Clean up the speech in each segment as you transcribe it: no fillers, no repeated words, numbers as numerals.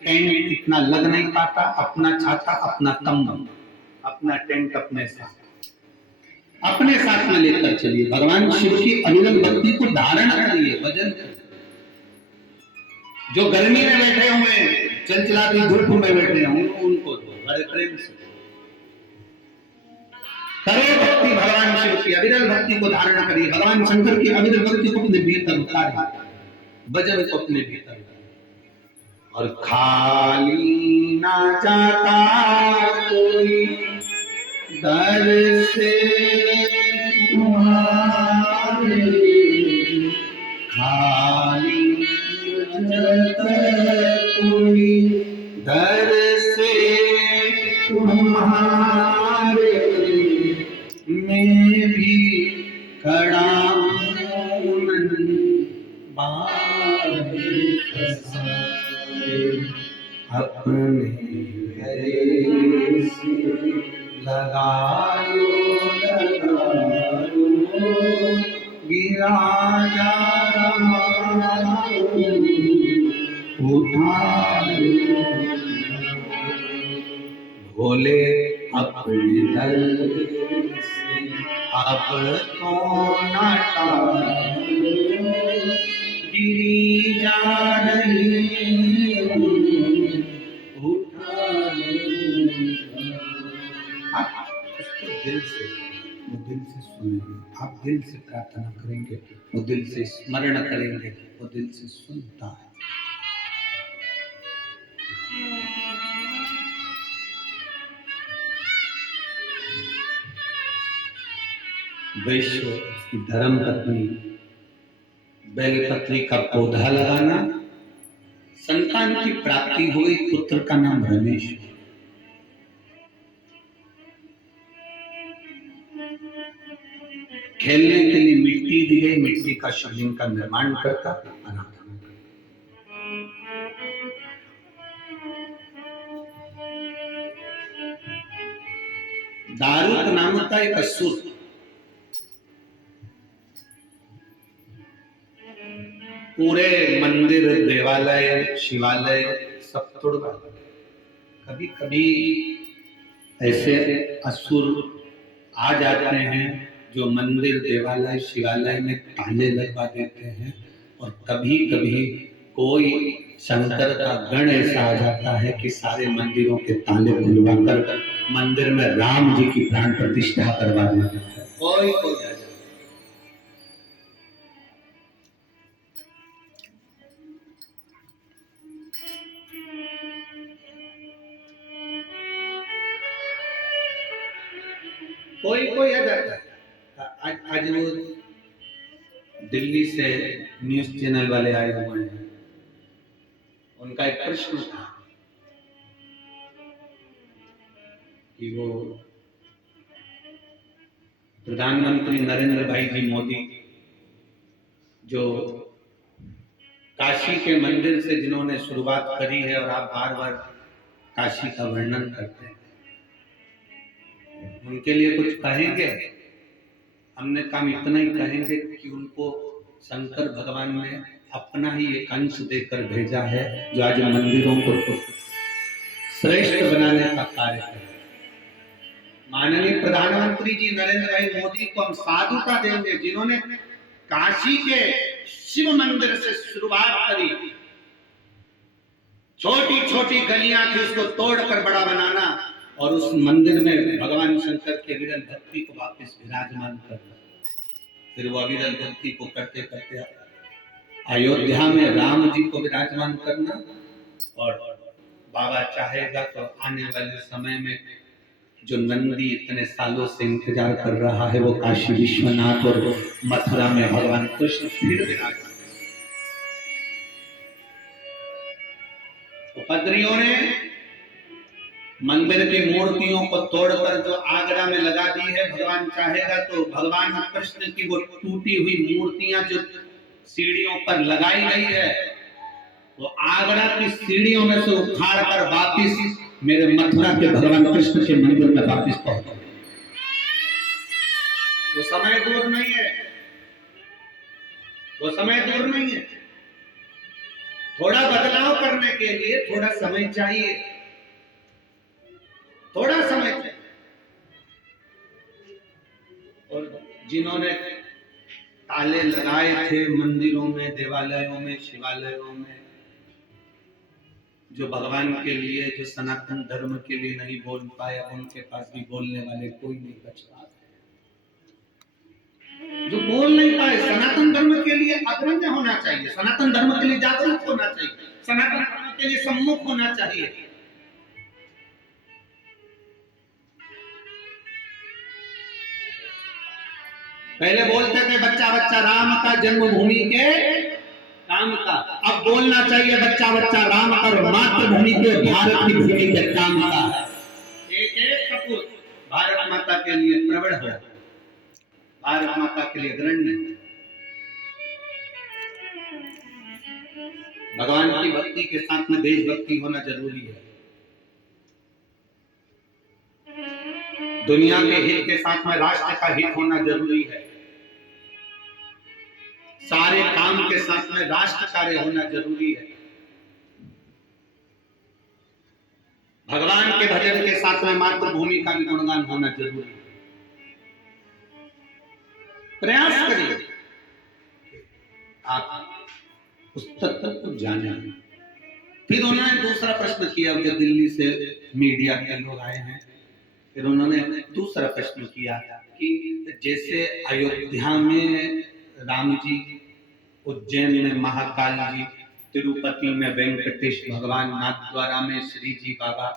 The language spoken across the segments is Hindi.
टेंट इतना लग नहीं पाता, अपना छाता अपना तंबू अपना टेंट अपने साथ में लेकर चलिए। भगवान शिव की अविरल भक्ति को धारण करिए, भजन करिए। जो गर्मी में बैठे हुए चलचलाती धूप में बैठे हों उनको दो बड़े प्रेम से करो भक्ति। भगवान शिव की अविरल भक्ति को धारण करिए। भगवान शंकर की अविरल भक्ति को अपने भीतर उतारिए, भजन को अपने भीतर। और खाली ना जाता कोई दर से तुम्हारे, खाली कोई दर से तुम्हारे, मैं भी खड़ा हूँ अपने गले से लगायो गिरा जा रहा उठा भोले अपने दल से अब तो नाटा गिरी जा रही उठा। आप उसको दिल से सुनेंगे, आप दिल से प्रार्थना करेंगे, वो दिल से स्मरण करेंगे, वो दिल से सुनता है। वैश्य की धर्म पत्नी बेलपत्री का पौधा लगाना, संतान की प्राप्ति हुई, पुत्र का नाम रमेश। खेलने के लिए मिट्टी दी गई, मिट्टी का शिवलिंग का निर्माण करता, आराधना करता। दारुक नाम का एक असुर पूरे मंदिर देवालय शिवालय सब तोड़ डाला। कभी कभी ऐसे असुर आ जाते हैं जो मंदिर देवालय शिवालय में ताले लगवा देते हैं, और कभी कभी कोई शंकर का गण ऐसा आ जाता है कि सारे मंदिरों के ताले खुलवा कर मंदिर में राम जी की प्राण प्रतिष्ठा करवा देता है। कोई आ जाता है। कोई आ जाता है। आज वो दिल्ली से न्यूज चैनल वाले आए हुए हैं, उनका एक प्रश्न था कि वो प्रधानमंत्री नरेंद्र भाई जी मोदी जो काशी के मंदिर से जिन्होंने शुरुआत करी है, और आप बार बार काशी का वर्णन करते हैं, उनके लिए कुछ कहेंगे? हमने काम इतना ही कहेंगे कि उनको शंकर भगवान ने अपना ही एक अंश देकर भेजा है, जो आज मंदिरों को श्रेष्ठ बनाने का कार्य है। माननीय प्रधानमंत्री जी नरेंद्र भाई मोदी को हम साधुता देंगे, जिन्होंने काशी के शिव मंदिर से शुरुआत करी। छोटी छोटी गलियां थी, उसको तोड़कर बड़ा बनाना, और उस मंदिर में भगवान शंकर के विरल भक्ति को वापस विराजमान करना। फिर वो विरल भक्ति को करते करते अयोध्या में राम जी को विराजमान करना, और बाबा चाहेगा तो आने वाले समय में जो नंदी इतने सालों से इंतजार कर रहा है, वो काशी विश्वनाथ और मथुरा में भगवान कृष्ण फिर विराजमान। उपद्रवियों ने मंदिर की मूर्तियों को तोड़कर जो आगरा में लगा दी है, भगवान चाहेगा तो भगवान कृष्ण की वो टूटी हुई मूर्तियां जो सीढ़ियों पर लगाई गई है, वो आगरा की सीढ़ियों में से उखाड़ कर वापिस मेरे मथुरा के भगवान कृष्ण के मंदिर में वापिस पहुंचा। वो समय दूर नहीं है, वो समय दूर नहीं है। थोड़ा बदलाव करने के लिए थोड़ा समय चाहिए, थोड़ा समय चाहिए। और जिन्होंने ताले लगाए थे मंदिरों में, देवालयों में, शिवालयों में, जो भगवान के लिए, जो सनातन धर्म के लिए नहीं बोल पाए, उनके पास भी बोलने वाले कोई नहीं बचा। जो बोल नहीं पाए, सनातन धर्म के लिए अग्रण्य होना चाहिए, सनातन धर्म के लिए जागरूक होना चाहिए, सनातन धर्म के लिए सम्मुख होना चाहिए। पहले बोलते थे बच्चा बच्चा राम का, जन्मभूमि के काम का। अब बोलना चाहिए बच्चा बच्चा राम का और मातृभूमि के, भारत की भूमि के काम का। एक एक सपूत भारत माता के लिए प्रबल हो, भारत माता के लिए ग्रहण। भगवान की भक्ति के साथ में देशभक्ति होना जरूरी है। दुनिया के हित के साथ में राष्ट्र का हित होना जरूरी है। सारे काम के साथ में राष्ट्र कार्य होना जरूरी है। भगवान के भजन के साथ में मातृभूमि का भी गुणगान होना जरूरी है। प्रयास करिए आप उस तत्व को जाने। फिर उन्होंने दूसरा प्रश्न किया, जो दिल्ली से मीडिया के लोग आए हैं, फिर उन्होंने दूसरा प्रश्न किया कि जैसे अयोध्या में राम जी, उज्जैन में महाकाल जी, तिरुपति में वेंकटेश भगवान, नाथद्वारा में श्री जी बाबा,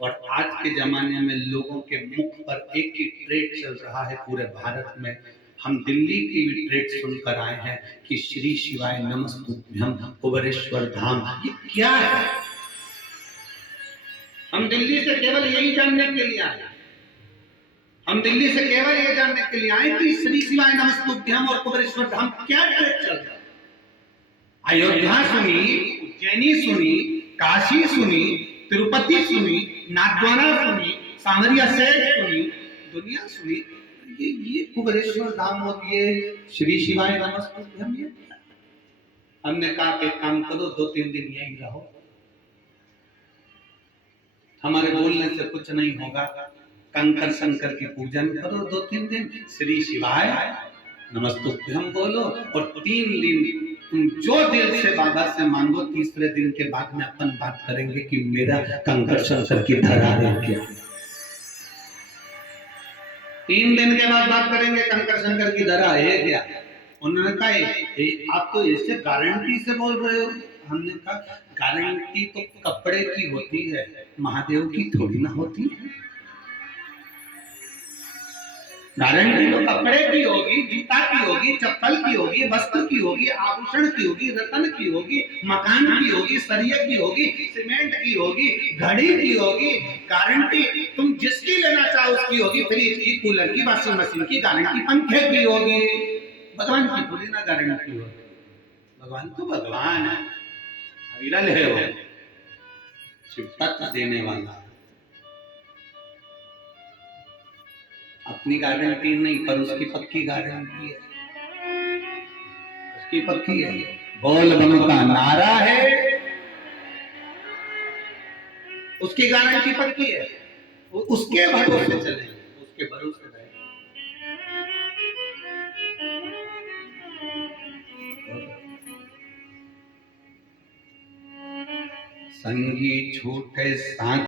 और आज के जमाने में लोगों के मुख पर एक ही ट्रेड चल रहा है पूरे भारत में। हम दिल्ली की भी ट्रेड सुनकर आए हैं कि श्री शिवाय नमस्तुभ्यम कुबेरेश्वर धाम। ये क्या है? हम दिल्ली से केवल यही जानने के लिए आए, हम दिल्ली से केवल ये जानने के लिए आए कि श्री शिवाय नमस्तुभ्यम और कुबेरेश्वर धाम क्या ट्रेड चल रहा है। अयोध्या सुनी, उज्जैनी सुनी, काशी सुनी, तिरुपति सुनी, नाथद्वारा सुनी, सांवरिया सेठ सुनी, दुनिया सुनी, ये कुबेरेश्वर धाम और ये श्री शिवाय नमस्तुभ्यम, ये हमने कहा एक काम करो, 2-3 दिन यहीं रहो, हमारे बोलने से कुछ नहीं होगा, कंकर शंकर की पूजन करो 2-3 दिन, श्री शिवाय नमस्तुभ्यम बोलो, और 3 दिन तुम जो दिल से बाबा से मांगो, तीसरे दिन के बाद में अपन बात करेंगे कि मेरा कंकर शंकर की धरा है क्या। 3 दिन के बाद बात करेंगे कंकर शंकर की धरा है क्या। उन्होंने कहा आप तो ऐसे गारंटी से बोल रहे हो। हमने कहा गारंटी तो कपड़े की होती है, महादेव की थोड़ी ना होती है। गारंटी तो कपड़े की होगी, जूता की होगी, चप्पल की होगी, वस्त्र की होगी, आभूषण की होगी, रत्न की होगी, मकान की होगी, सरिये की होगी, सीमेंट की होगी, घड़ी की होगी। गारंटी तुम जिसकी लेना चाहो उसकी होगी, फ्रिज की, कूलर की, वॉशिंग मशीन की गारंटी, पंखे की होगी। भगवान की थोड़ी ना गारंटी होगी। भगवान तो भगवान है, विरल है वो, शिवतत्व देने वाला। अपनी गारंटी नहीं, पर उसकी पक्की गारंटी है, उसकी पक्की है। बोल बम का नारा है, उसकी गारंटी पक्की है, उसके भरोसे चले, उसके भरोसे रहे। संगी छूटे साथ